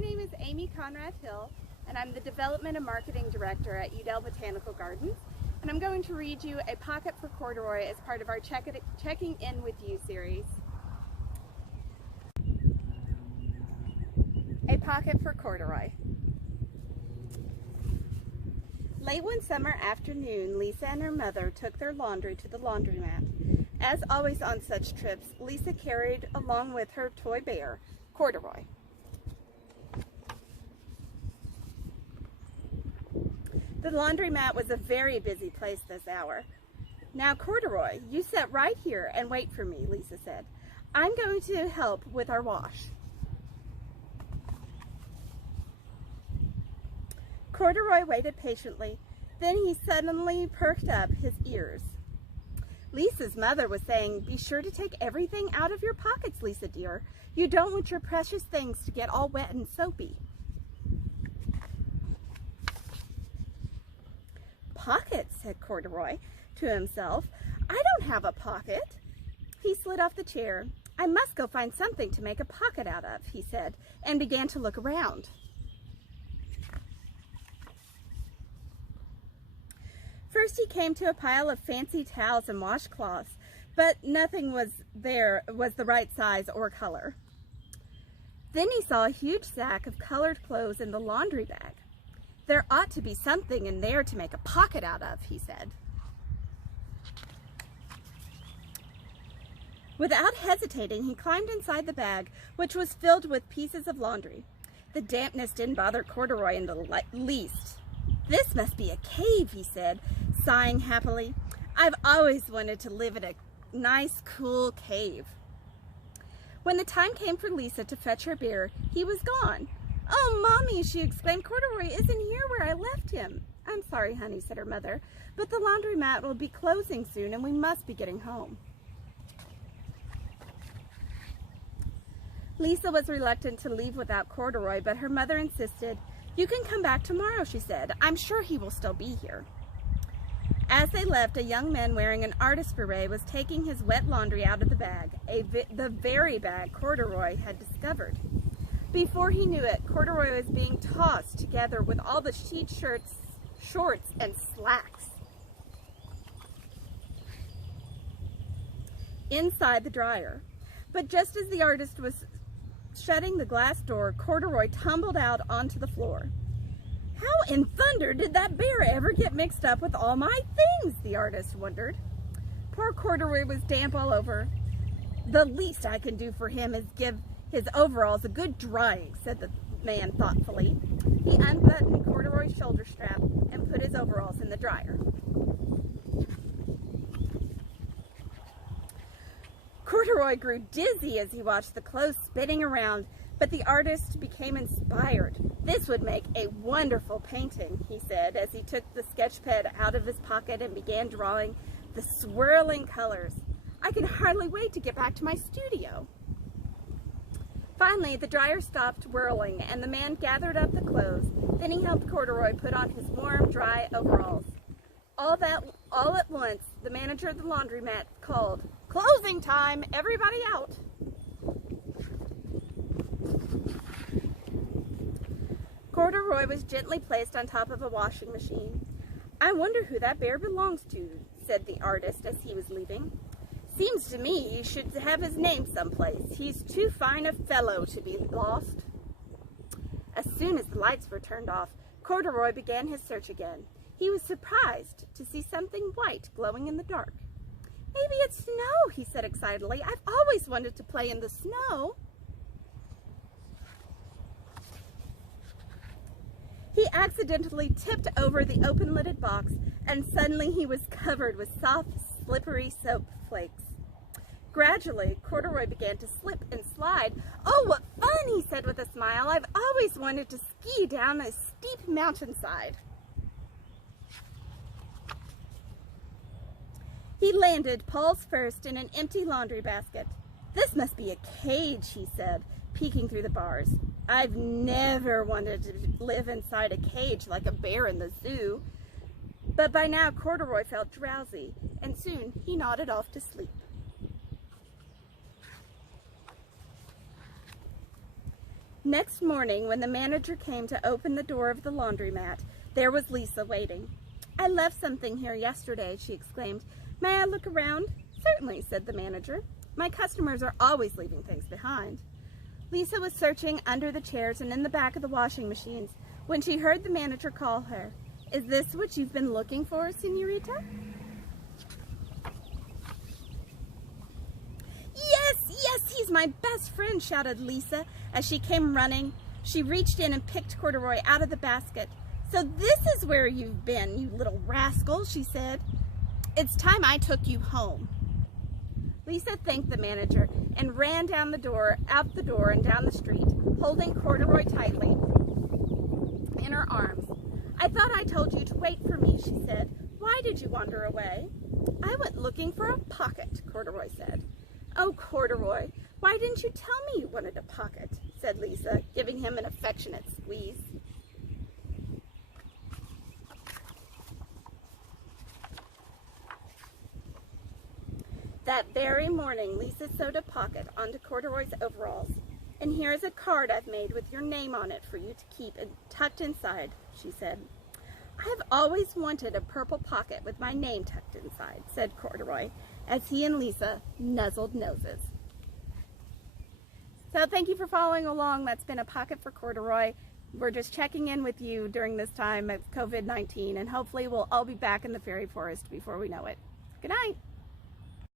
name is Aimee Conrad-Hill, and I'm the Development and Marketing Director at Dell Botanical Gardens. And I'm going to read you a pocket for corduroy as part of our Checking In With You series. A pocket for corduroy. Late one summer afternoon, Lisa and her mother took their laundry to the laundromat. As always on such trips, Lisa carried along with her toy bear, Corduroy. The laundromat was a very busy place this hour. "Now, Corduroy, you sit right here and wait for me," Lisa said. "I'm going to help with our wash." Corduroy waited patiently. Then he suddenly perked up his ears. Lisa's mother was saying, "Be sure to take everything out of your pockets, Lisa dear. You don't want your precious things to get all wet and soapy." "Pockets," said Corduroy to himself. "I don't have a pocket." He slid off the chair. "I must go find something to make a pocket out of," he said, and began to look around. First he came to a pile of fancy towels and washcloths, but nothing was the right size or color. Then he saw a huge sack of colored clothes in the laundry bag. "There ought to be something in there to make a pocket out of," he said. Without hesitating, he climbed inside the bag, which was filled with pieces of laundry. The dampness didn't bother Corduroy in the least. "This must be a cave," he said, sighing happily. "I've always wanted to live in a nice, cool cave." When the time came for Lisa to fetch her bear, he was gone. "Oh, Mommy," she exclaimed, "Corduroy isn't here where I left him." "I'm sorry, honey," said her mother, "but the laundromat will be closing soon and we must be getting home." Lisa was reluctant to leave without Corduroy, but her mother insisted. "You can come back tomorrow," she said. "I'm sure he will still be here." As they left, a young man wearing an artist beret was taking his wet laundry out of the bag, the very bag Corduroy had discovered. Before he knew it, Corduroy was being tossed together with all the sheet shorts, and slacks inside the dryer. But just as the artist was shutting the glass door, Corduroy tumbled out onto the floor. "How in thunder did that bear ever get mixed up with all my things?" the artist wondered. Poor Corduroy was damp all over. "The least I can do for him is give his overalls a good drying," said the man thoughtfully. He unbuttoned Corduroy's shoulder strap and put his overalls in the dryer. Corduroy grew dizzy as he watched the clothes spinning around, but the artist became inspired. "This would make a wonderful painting," he said as he took the sketch pad out of his pocket and began drawing the swirling colors. "I can hardly wait to get back to my studio." Finally, the dryer stopped whirling and the man gathered up the clothes. Then he helped Corduroy put on his warm, dry overalls. All at once, the manager of the laundromat called, "Closing time! Everybody out!" Corduroy was gently placed on top of a washing machine. "I wonder who that bear belongs to," said the artist as he was leaving. "Seems to me you should have his name someplace. He's too fine a fellow to be lost." As soon as the lights were turned off, Corduroy began his search again. He was surprised to see something white glowing in the dark. "Maybe it's snow," he said excitedly. "I've always wanted to play in the snow." He accidentally tipped over the open-lidded box, and suddenly he was covered with soft, slippery soap flakes. Gradually, Corduroy began to slip and slide. "Oh, what fun," he said with a smile. "I've always wanted to ski down a steep mountainside." He landed, paws first, in an empty laundry basket. "This must be a cage," he said, peeking through the bars. "I've never wanted to live inside a cage like a bear in the zoo." But by now Corduroy felt drowsy, and soon he nodded off to sleep. Next morning, when the manager came to open the door of the laundromat, there was Lisa waiting. "I left something here yesterday," she exclaimed. "May I look around?" "Certainly," said the manager. "My customers are always leaving things behind." Lisa was searching under the chairs and in the back of the washing machines when she heard the manager call her. "Is this what you've been looking for, señorita?" Yes, he's my best friend," shouted Lisa as she came running. She reached in and picked Corduroy out of the basket. "So this is where you've been, you little rascal," she said. "It's time I took you home." Lisa thanked the manager and ran down the door, out the door and down the street, holding Corduroy tightly in her arms. "I thought I told you to wait for me," she said. "Why did you wander away?" "I went looking for a pocket," Corduroy said. "Oh, Corduroy, why didn't you tell me you wanted a pocket?" said Lisa, giving him an affectionate squeeze. That very morning, Lisa sewed a pocket onto Corduroy's overalls. "And here is a card I've made with your name on it for you to keep tucked inside," she said. "I've always wanted a purple pocket with my name tucked inside," said Corduroy, as he and Lisa nuzzled noses. So thank you for following along. That's been a pocket for Corduroy. We're just checking in with you during this time of COVID-19, and hopefully we'll all be back in the fairy forest before we know it. Good night.